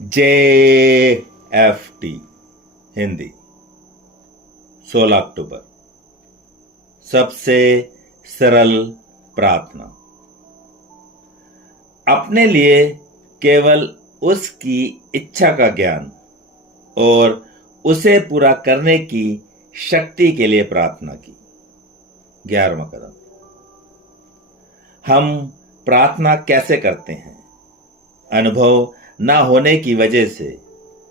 JFT Hindi 16 अक्टूबर। सबसे सरल प्रार्थना। अपने लिए केवल उसकी इच्छा का ज्ञान और उसे पूरा करने की शक्ति के लिए प्रार्थना की। 11वां कदम। हम प्रार्थना कैसे करते हैं? अनुभव न होने की वजह से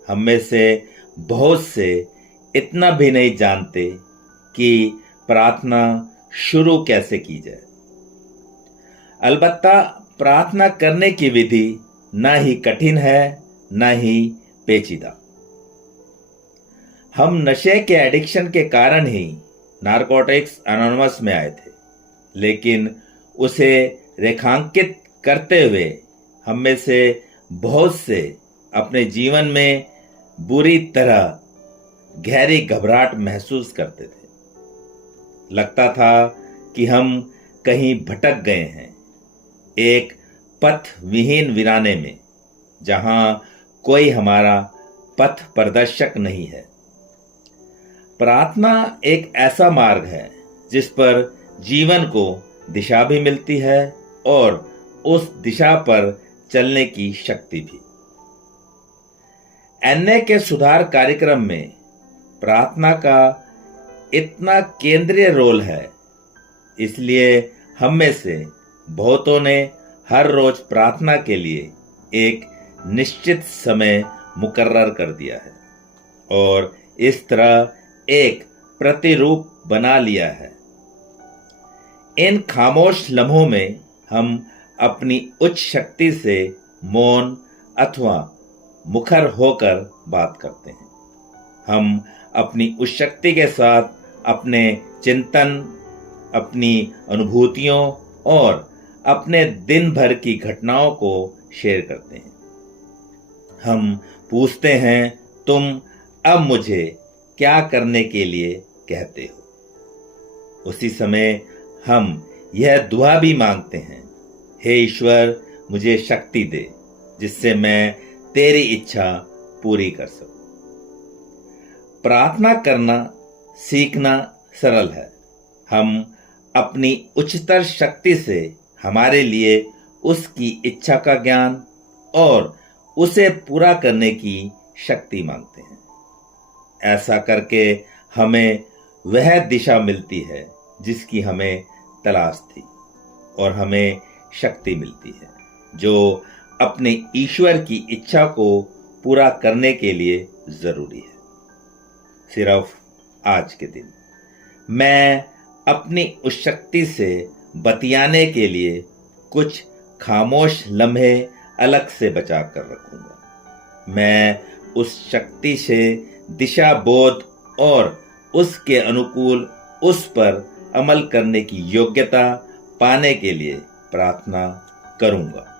हम में से बहुत से इतना भी नहीं जानते कि प्रार्थना शुरू कैसे की जाए। अलबत्ता प्रार्थना करने की विधि न ही कठिन है न ही पेचीदा। हम नशे के एडिक्शन के कारण ही नारकोटिक्स एनोनिमस में आए थे, लेकिन उसे रेखांकित करते हुए हम में से बहुत से अपने जीवन में बुरी तरह गहरी घबराहट महसूस करते थे। लगता था कि हम कहीं भटक गए हैं, एक पथ विहीन वीराने में जहां कोई हमारा पथ प्रदर्शक नहीं है। प्रार्थना एक ऐसा मार्ग है जिस पर जीवन को दिशा भी मिलती है और उस दिशा पर चलने की शक्ति भी। एनए के सुधार कार्यक्रम में प्रार्थना का इतना केंद्रीय रोल है, इसलिए हम में से बहुतों ने हर रोज प्रार्थना के लिए एक निश्चित समय मुकर्रर कर दिया है और इस तरह एक प्रतिरूप बना लिया है। इन खामोश लम्हों में हम अपनी उच्च शक्ति से मौन अथवा मुखर होकर बात करते हैं। हम अपनी उस शक्ति के साथ अपने चिंतन, अपनी अनुभूतियों और अपने दिन भर की घटनाओं को शेयर करते हैं। हम पूछते हैं, तुम अब मुझे क्या करने के लिए कहते हो? उसी समय हम यह दुआ भी मांगते हैं, हे ईश्वर, मुझे शक्ति दे जिससे मैं तेरी इच्छा पूरी कर सकूं। प्रार्थना करना सीखना सरल है। हम अपनी उच्चतर शक्ति से हमारे लिए उसकी इच्छा का ज्ञान और उसे पूरा करने की शक्ति मांगते हैं। ऐसा करके हमें वह दिशा मिलती है जिसकी हमें तलाश थी और हमें शक्ति मिलती है जो अपने ईश्वर की इच्छा को पूरा करने के लिए जरूरी है। सिर्फ आज के दिन मैं अपनी उस शक्ति से बतियाने के लिए कुछ खामोश लम्हे अलग से बचा कर रखूंगा। मैं उस शक्ति से दिशा बोध और उसके अनुकूल उस पर अमल करने की योग्यता पाने के लिए प्रार्थना करूंगा।